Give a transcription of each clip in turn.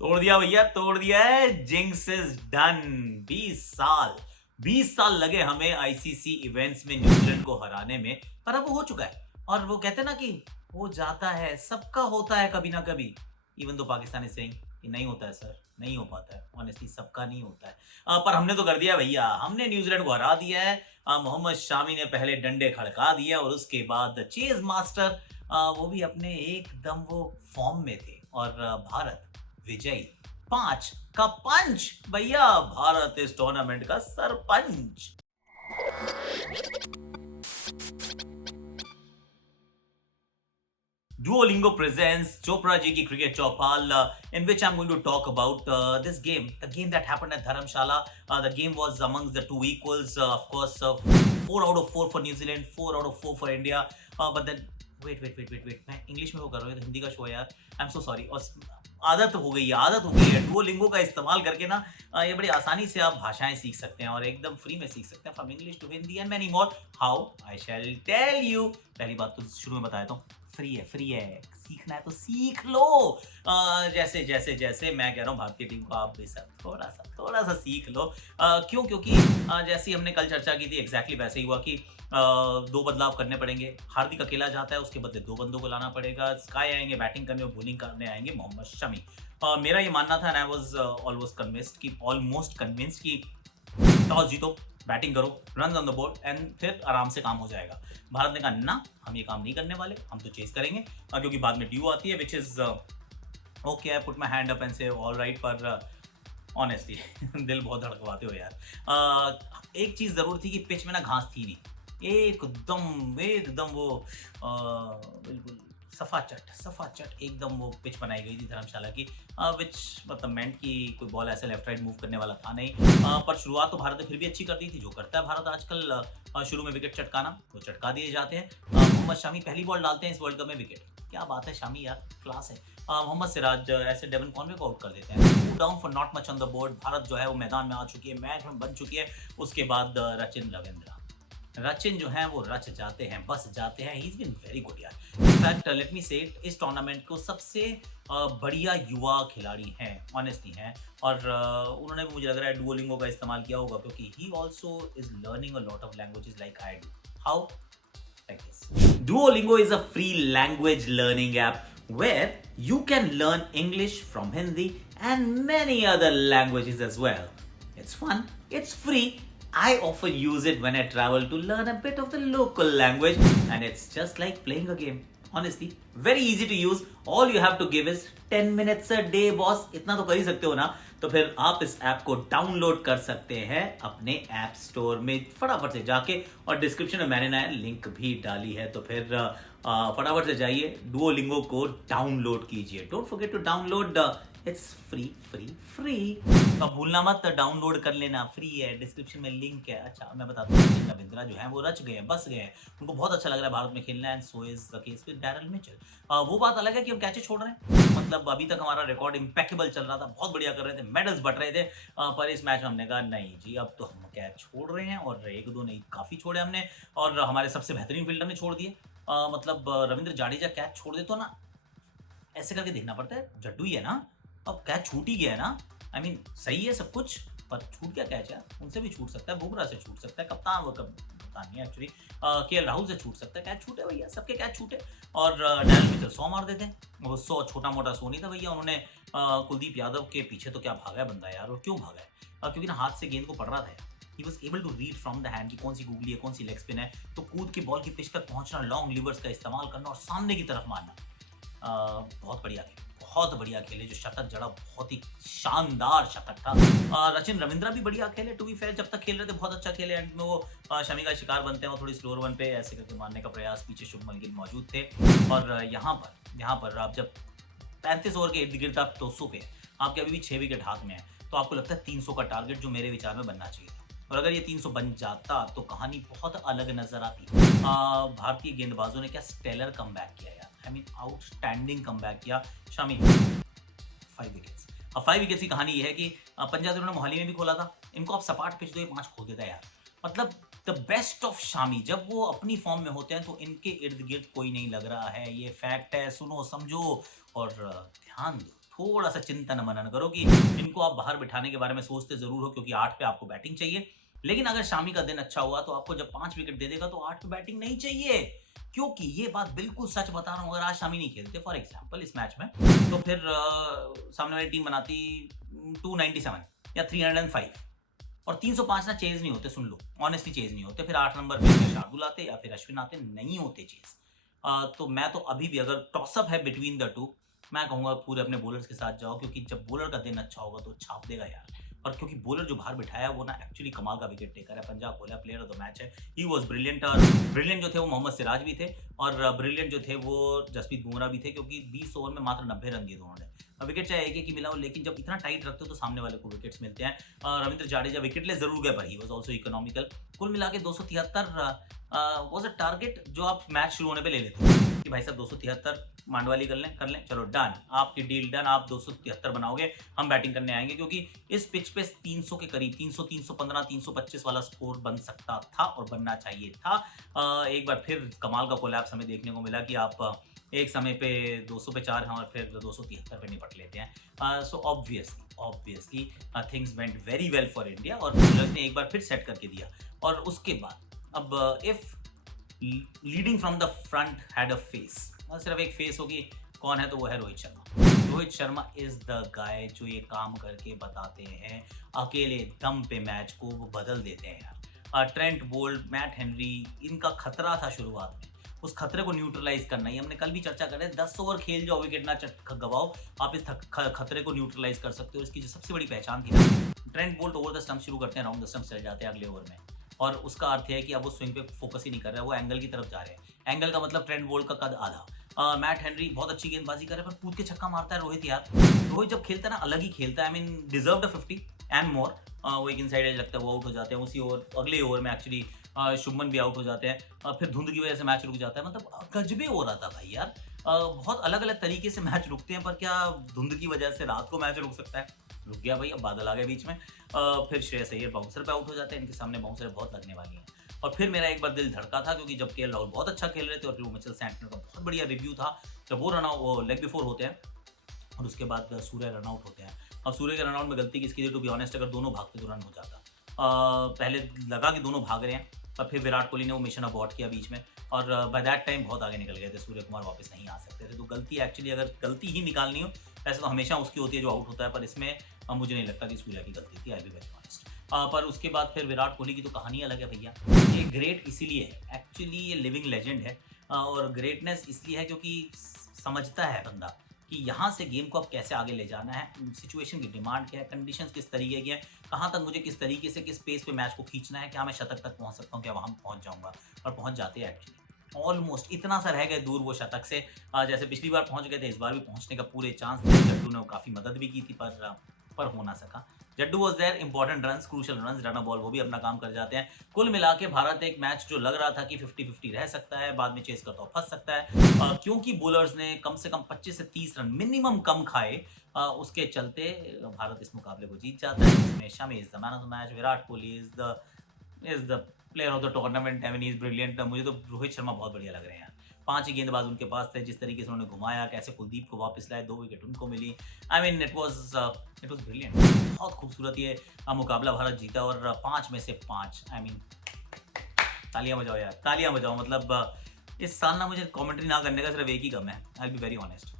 तोड़ दिया भैया, तोड़ दिया है। Jinx is done. 20 साल लगे हमें आईसीसी इवेंट्स में न्यूजीलैंड को हराने में, पर अब वो हो चुका है। और वो कहते हैं ना कि हो जाता है, सबका होता है कभी ना कभी। इवन तो पाकिस्तान इज सेइंग कि नहीं होता है सर, नहीं हो पाता है। ऑनेस्टली सबका नहीं होता है। पर हमने तो कर दिया भैया, हमने न्यूजीलैंड को हरा दिया है। मोहम्मद शामी ने पहले डंडे खड़का दिए और उसके बाद चेज मास्टर वो भी अपने एकदम वो फॉर्म में थे। और भारत विजयी। 5 का पंच भैया, भारत इस टूर्नामेंट का sarpanch. Duolingo presents Chopra ji ki cricket chopal, in which I'm going to talk about this game, the game that happened at Dharamshala. The game was amongst the two equals, of course, 4 out of 4 for New Zealand, 4 out of 4 for India. But then, wait, मैं English में वो कर रहा हूँ, हिंदी का show है यार। I am so sorry. और आदत हो गई है डुओलिंगो का इस्तेमाल करके ना। ये बड़ी आसानी से आप भाषाएं सीख सकते हैं और एकदम फ्री में सीख सकते हैं, from English to Hindi and many more. How I shall tell you. पहली बात तो शुरू में बताया तो फ्री है, सीखना है तो सीख लो। जैसे जैसे जैसे मैं कह रहा हूँ भारतीय टीम को आप भी सब थोड़ा सा सीख लो। क्यों? क्योंकि जैसी हमने कल चर्चा की थी, एग्जैक्टली वैसे ही हुआ कि दो बदलाव करने पड़ेंगे। हार्दिक अकेला जाता है, उसके बदले दो बंदों को लाना पड़ेगा। स्काई आएंगे बैटिंग करने और बॉलिंग करने आएंगे मोहम्मद शमी। मेरा ये मानना था, and I was almost convinced कि टॉस जीतो, बैटिंग करो, run on the board and फिर आराम से काम हो जाएगा। भारत ने कहा ना, हम ये काम नहीं करने वाले, हम तो चेस करेंगे। क्योंकि बाद में ड्यू आती है, which is okay. I put my hand up and से ऑल राइट। पर ऑनेस्टली दिल बहुत धड़कवाते हो यार। एक चीज जरूर थी कि पिच में ना घास थी नहीं, एकदम एकदम वो बिल्कुल सफाचट एकदम वो पिच बनाई गई थी धर्मशाला की। विच मतलब मेंट कि कोई बॉल ऐसे लेफ्ट राइट मूव करने वाला था नहीं। पर शुरुआत तो भारत ने फिर भी अच्छी कर दी थी, जो करता है भारत आजकल। शुरू में विकेट चटकाना, वो चटका दिए जाते हैं। मोहम्मद शामी पहली बॉल डालते हैं इस वर्ल्ड कप में विकेट। क्या बात है शामी यार, क्लास है। मोहम्मद सिराज ऐसे डेवन कॉनवे को आउट कर देते हैं। Down for not much on the board. Bharat जो है वो मैदान में आ चुकी है, मैच में बन चुकी है। उसके बाद रचिन जो हैं वो रच जाते हैं, बस जाते हैं। He is been very good यार। इनफैक्ट लेट मी से इस टूर्नामेंट को सबसे बढ़िया युवा खिलाड़ी हैं, ऑनेस्टली हैं। और उन्होंने भी मुझे लग रहा है डुओलिंगो का इस्तेमाल किया होगा, क्योंकि ही also is learning a lot of languages like I do. How? Like this. Duolingo is a free language learning app where you can learn English from Hindi and many other languages as well. It's fun, it's free. I often use it when I travel to learn a bit of the local language, and it's just like playing a game. Honestly, very easy to use. All you have to give is 10 minutes a day, boss. इतना तो कर ही सकते हो ना? तो फिर आप इस ऐप को डाउनलोड कर सकते हैं अपने ऐप स्टोर में फटाफट से जाके। और डिस्क्रिप्शन में मैंने नया लिंक भी डाली है, तो फिर फटाफट से जाइए, डुओलिंगो को डाउनलोड कीजिए। Don't forget to download, it's free. तो भूलना मत, डाउनलोड कर लेना, फ्री है, डिस्क्रिप्शन में लिंक है। अच्छा मैं बताता हूँ, सचिन रविंद्रा जो है वो रच गए हैं, बस गए हैं। उनको बहुत अच्छा लग रहा है भारत में खेलना, and so is the case with Daryl Mitchell. वो बात अलग है कि हम कैचे छोड़ रहे हैं, मतलब अभी तक हमारा रिकॉर्ड इम्पेक्केबल चल रहा था, बहुत बढ़िया कर रहे थे, मेडल्स बट रहे थे। पर इस मैच में हमने कहा नहीं जी, अब तो हम कैच छोड़ रहे हैं। और एक दो नहीं, काफ़ी छोड़े हमने। और हमारे सबसे बेहतरीन फील्डर ने छोड़ दिए। मतलब रविंद्र जाडेजा कैच छोड़ दे तो ना ऐसे करके देखना पड़ता है, जड्डू ही है ना, अब कैच छूट ही गया है ना। आई मीन सही है सब कुछ, पर छूट गया कैच यार। उनसे भी छूट सकता है, बुमराह से छूट सकता है, कप्तान वो कप्तान नहीं एक्चुअली, के राहुल से छूट सकता है। कैच छूटे भैया, सबके कैच छूटे। और डैरेल मिचेल 100 मार देते हैं। वो 100 छोटा मोटा 100 नहीं था भैया। उन्होंने कुलदीप यादव के पीछे तो क्या भागा है बंदा यार। और क्यों भागा है? क्योंकि ना हाथ से गेंद को पड़ रहा था यार। He was able to read from the hand कि कौन सी गूगली है, कौन सी लेग स्पिन है। तो कूद के बॉल की पिच तक पहुंचना, लॉन्ग लिवर्स का इस्तेमाल करना और सामने की तरफ मारना। बहुत बढ़िया खेले। जो शतक जड़ा, बहुत ही शानदार शतक था। रचिन रविंद्रा भी बढ़िया खेले, टू बी फेयर, जब तक खेल रहे थे बहुत अच्छा खेले। एंड में वो शमी का शिकार बनते हैं, वो थोड़ी स्लोअर वन पे ऐसे करके मारने का प्रयास, पीछे शुभमन गिल मौजूद थे। और यहाँ पर आप जब 35 ओवर के इर्द गिर्द आप 200 पे, आपके अभी भी 6 विकेट हाथ में है, तो आपको लगता है 300 का टारगेट जो मेरे विचार में बनना चाहिए था। और अगर ये 300 बन जाता तो कहानी बहुत अलग नजर आती। भारतीय गेंदबाजों ने क्या स्टेलर कमबैक किया यार। आई मीन आउटस्टैंडिंग कमबैक किया शामी। 5 विकेट्स। अब 5 विकेट्स की कहानी ये है कि पंजाब उन्होंने मोहाली में भी खोला था। इनको आप सपाट पिच दो, ये 5 खोल देता है यार। मतलब द बेस्ट ऑफ शामी, जब वो अपनी फॉर्म में होते हैं तो इनके इर्द गिर्द कोई नहीं लग रहा है। ये फैक्ट है, सुनो समझो और ध्यान दो, थोड़ा सा चिंतन मनन करो कि इनको आप बाहर बिठाने के बारे में सोचते जरूर हो, क्योंकि 8 पे आपको बैटिंग चाहिए। लेकिन अगर शामी का दिन अच्छा हुआ तो आपको जब 5 विकेट दे देगा तो 8 पे बैटिंग नहीं चाहिए, क्योंकि ये बात बिल्कुल सच बता रहा हूँ, अगर आज शामी नहीं खेलते फॉर एग्जाम्पल इस मैच में, तो फिर सामने वाली टीम बनाती 297 या 305, और 305 ना चेज नहीं होते, सुन लो, ऑनेस्टली चेज नहीं होते। फिर 8 नंबर पे या शार्दुल आते या फिर अश्विन आते, नहीं होते चेज। तो मैं तो अभी भी, अगर टॉसअप है बिटवीन द टू, मैं कहूंगा पूरे अपने बॉलर्स के साथ जाओ, क्योंकि जब बॉलर का दिन अच्छा होगा तो छाप देगा यार। और क्योंकि बॉलर जो बाहर बिठाया वो ना एक्चुअली कमाल का विकेट टेकर है, पंजाब खोला, प्लेयर ऑफ द मैच है, ही वाज ब्रिलियंट। और ब्रिलियंट जो थे वो मोहम्मद सिराज भी थे, और ब्रिलियंट जो थे वो जसप्रीत बुमराह भी थे, क्योंकि 20 ओवर में मात्र 90 रन दिए दोनों ने। विकेट चाहे एक ही मिला हो, लेकिन जब इतना टाइट रखते हो तो सामने वाले को विकेट्स मिलते हैं। रविंद्र जाडेजा विकेटलेस जरूर गए, पर ही वाज आल्सो इकोनॉमिकल। कुल मिला के 273 वाज अ टारगेट जो आप मैच शुरू होने पे ले लेते हो कि भाई साहब 273 मांडवाली कर लें, चलो डन, आपकी डील डन, आप 273 बनाओगे, हम बैटिंग करने आएंगे। क्योंकि इस पिच पे 300 के करीब, 300, 315, 325 वाला स्कोर बन सकता था और बनना चाहिए था। एक बार फिर कमाल का कोलैप्स हमें देखने को मिला कि आप एक समय पे 200 पे 4 हैं और फिर 273 पे निपट लेते हैं। So obviously things went very well for India, और बॉलर्स ने एक बार फिर सेट करके दिया। और उसके बाद अब if leading from the front had a face, सिर्फ एक फेस होगी, कौन है, तो वो है Rohit Sharma. Rohit Sharma is the guy जो ये काम करके बताते हैं, अकेले दम पे मैच को वो बदल देते हैं यार। ट्रेंट बोल्ट, मैट हेनरी, इनका खतरा था शुरुआत में, उस खतरे को न्यूट्रलाइज करना ही, हमने कल भी चर्चा कर रहे हैं, 10 ओवर खेल जाओ, विकेट ना गवाओ, आप इस खतरे को न्यूट्रलाइज कर सकते हो। इसकी जो सबसे बड़ी पहचान थी ना, Trent Boult over the stump शुरू करते हैं, राउंड द स्टंप चले जाते हैं अगले ओवर में, और उसका अर्थ है कि अब वो स्विंग पे फोकस ही नहीं कर रहा है, वो एंगल की तरफ जा रहे हैं। एंगल का मतलब ट्रेंट बोल्ट का कद आधा। मैट हेनरी बहुत अच्छी गेंदबाजी कर रहा है, पर कूद के छक्का मारता है रोहित यार। रोहित जब खेलता है ना अलग ही खेलता है, I mean deserved 50 and more. वो एक इनसाइड एज लगता है, वो आउट हो जाते हैं उसी ओवर, अगले ओवर में एक्चुअली शुभमन भी आउट हो जाते हैं। फिर धुंध की वजह से मैच रुक जाता है, मतलब गजबे हो रहा था भाई यार। बहुत अलग अलग तरीके से मैच रुकते हैं, पर क्या धुंध की वजह से रात को मैच रुक सकता है? रुक गया भाई, अब बादल आ गए बीच में। फिर श्रेयस अय्यर बाउंसर पे आउट हो जाते हैं, इनके सामने बाउंसर बहुत लगने वाली हैं। और फिर मेरा एक बार दिल धड़का था, क्योंकि जब केएल राहुल बहुत अच्छा खेल रहे थे और फिर मिचेल सैंटनर का बहुत बढ़िया रिव्यू था, जब वो लेग बिफोर होते हैं और उसके बाद सूर्य रन आउट होते हैं। अब सूर्य के रन आउट में गलती किसकी थी, टू बी ऑनेस्ट, अगर दोनों भागते तो रन हो जाता। पहले लगा कि दोनों भाग रहे हैं, पर फिर विराट कोहली ने वो मिशन अबॉर्ट किया बीच में, और बाय दैट टाइम बहुत आगे निकल गए थे, सूर्य कुमार वापस नहीं आ सकते थे। तो गलती एक्चुअली, अगर गलती ही निकालनी हो, वैसे तो हमेशा उसकी होती है जो आउट होता है, पर इसमें मुझे नहीं लगता कि सूर्या की गलती थी, आई बी वेरी ऑनेस्ट। पर उसके बाद फिर विराट कोहली की तो कहानी अलग है भैया। ये ग्रेट इसीलिए है, एक्चुअली ये लिविंग लेजेंड है, और ग्रेटनेस इसलिए है क्योंकि समझता है बंदा कि यहाँ से गेम को अब कैसे आगे ले जाना है, सिचुएशन की डिमांड क्या है, कंडीशंस किस तरीके की है, कहाँ तक मुझे किस तरीके से किस पेस पे मैच को खींचना है, क्या मैं शतक तक पहुँच सकता हूँ, क्या वहाँ पहुँच जाऊँगा, और पहुँच जाते हैं एक्चुअली। ऑलमोस्ट इतना सा रह गए दूर वो शतक से, जैसे पिछली बार पहुँच गए थे, इस बार भी पहुँचने का पूरे चांस थे। जड्डू ने काफ़ी मदद भी की थी, पर हो ना सका। Jaddu was there, important runs, crucial runs, run ball, वो भी अपना काम कर जाते हैं। कुल मिला के भारत एक मैच जो लग रहा था कि 50-50 रह सकता है, बाद में चेस करता हुआ फंस सकता है, क्योंकि बॉलर्स ने कम से कम 25 से 30 रन मिनिमम कम खाए। उसके चलते भारत इस मुकाबले को जीत जाता है। इसमें Shami is the man of the match, Virat Kohli is the player of the tournament, I mean he is brilliant. मुझे तो रोहित शर्मा बहुत बढ़िया लग रहे हैं। 5 ही गेंदबाज उनके पास थे, जिस तरीके से उन्होंने घुमाया, कैसे कुलदीप को वापस लाए, 2 विकेट उनको मिली, I mean it was brilliant. बहुत खूबसूरत ये मुकाबला भारत जीता, और 5 में से 5, आई मीन तालियां बजाओ यार, तालियां बजाओ। मतलब इस साल ना मुझे कमेंट्री ना करने का सिर्फ एक ही गम है, I will be very honest.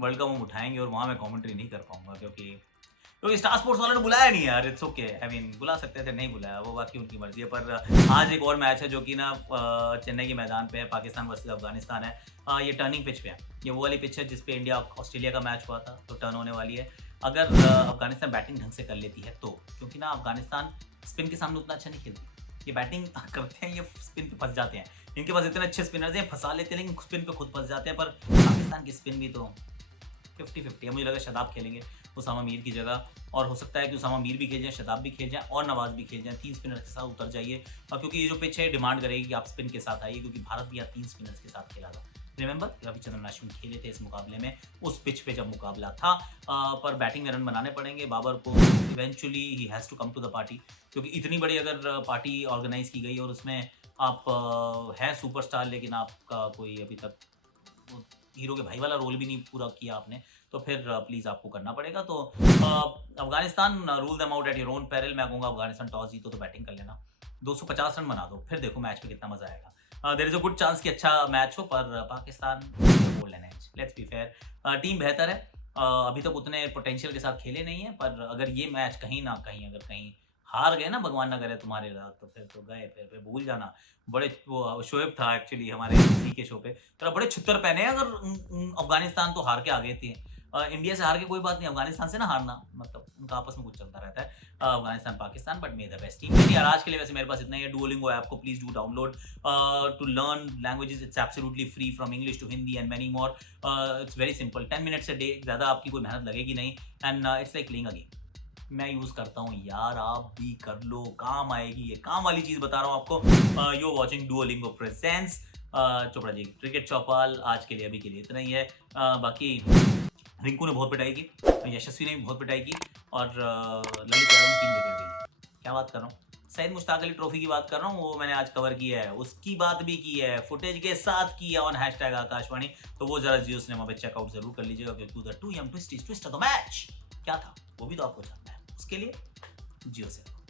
World cup हम उठाएंगे और वहां मैं कमेंट्री नहीं कर पाऊंगा, क्योंकि स्टार स्पोर्ट्स वालों ने बुलाया नहीं यार। इट्स ओके, आई मीन बुला सकते थे, नहीं बुलाया, वो बाकी उनकी मर्जी है। पर आज एक और मैच है जो कि ना चेन्नई के मैदान पे है, पाकिस्तान वर्सेस अफगानिस्तान है। ये टर्निंग पिच पे है, ये वो वाली पिच है जिस पे इंडिया ऑस्ट्रेलिया का मैच हुआ था, तो टर्न होने वाली है। अगर अफगानिस्तान बैटिंग ढंग से कर लेती है तो, क्योंकि ना अफगानिस्तान स्पिन के सामने उतना अच्छा नहीं खेलती, ये बैटिंग करते हैं, ये स्पिन पे फंस जाते हैं। इनके पास इतने अच्छे स्पिनर्स हैं, फंसा लेते हैं, लेकिन स्पिन पे खुद फंस जाते हैं। पर पाकिस्तान की स्पिन भी तो 50-50 है। मुझे लगा शदाब खेलेंगे उसामा मीर की जगह, और हो सकता है कि उसामा मीर भी खेल जाए, शदाब भी खेल जाए और नवाज भी खेल जाए, 3 स्पिनर्स के साथ उतर जाइए। और क्योंकि ये जो पिच है डिमांड करेगी कि आप स्पिन के साथ आइए, क्योंकि भारत भी यहाँ 3 स्पिनर्स के साथ खेला था। रिमेंबर रविचंद्रन अश्विन खेले थे इस मुकाबले में, उस पिच पे जब मुकाबला था। पर बैटिंग में रन बनाने पड़ेंगे बाबर को, eventually he has to come to the party, क्योंकि इतनी बड़ी अगर पार्टी ऑर्गेनाइज की गई और उसमें आप हैं सुपरस्टार, लेकिन आपका कोई अभी तक हीरो के भाई वाला रोल भी नहीं पूरा किया आपने, तो फिर प्लीज़ आपको करना पड़ेगा। तो Afghanistan rule them out at your own peril. मैं कहूँगा अफ़गानिस्तान टॉस जीतो तो बैटिंग कर लेना, 250 रन बना दो, फिर देखो मैच में कितना मज़ा आएगा। There is a good chance कि अच्छा मैच हो, पर Pakistan golden age, let's be fair. Team बेहतर है, अभी तक उतने पोटेंशियल के साथ खेले नहीं है, पर अगर ये मैच कहीं न कहीं अगर कहीं हार गए ना, भगवान ना करे तुम्हारे साथ, तो फिर तो गए, फिर भूल जाना। बड़े वो शोएब था एक्चुअली हमारे इसी के शो पे, तो बड़े छुत्तर पहने हैं अगर अफ़गानिस्तान तो हार के आ गई थी। इंडिया से हार के कोई बात नहीं, अफ़गानिस्तान से ना हारना, मतलब उनका आपस में कुछ चलता रहता है। Afghanistan, Pakistan, but may the best team. चलिए यार, आज के लिए वैसे मेरे पास इतना ही है। डुओलिंगो ऐप को please do download to learn languages. It's absolutely free from English to Hindi and many more. It's very simple, 10 minutes a day, ज़्यादा आपकी कोई मेहनत लगेगी नहीं, and it's like playing a game. मैं यूज़ करता हूँ यार, आप भी कर लो, काम आएगी, ये काम वाली चीज़ बता रहा हूँ आपको। You are watching Duolingo presents Chopra ji cricket Chaupal. आज के लिए अभी के लिए इतना ही है। बाकी रिंकू ने बहुत पिटाई की, यशस्वी ने भी बहुत पिटाई की, और ललित यादव ने 3 विकेट भी लिए। क्या बात कर रहा हूँ, सईद मुश्ताक अली ट्रॉफी की बात कर रहा हूँ, वो मैंने आज कवर किया है, उसकी बात भी की है, फुटेज के साथ की है ऑन हैशटैग आकाशवाणी। तो वो जरा जियो सिनेमा पे चेकआउट जरूर कर लीजिएगा, क्योंकि the 2 twist of the match क्या था वो भी तो आपको जानना है। उसके लिए जियो सिनेमा।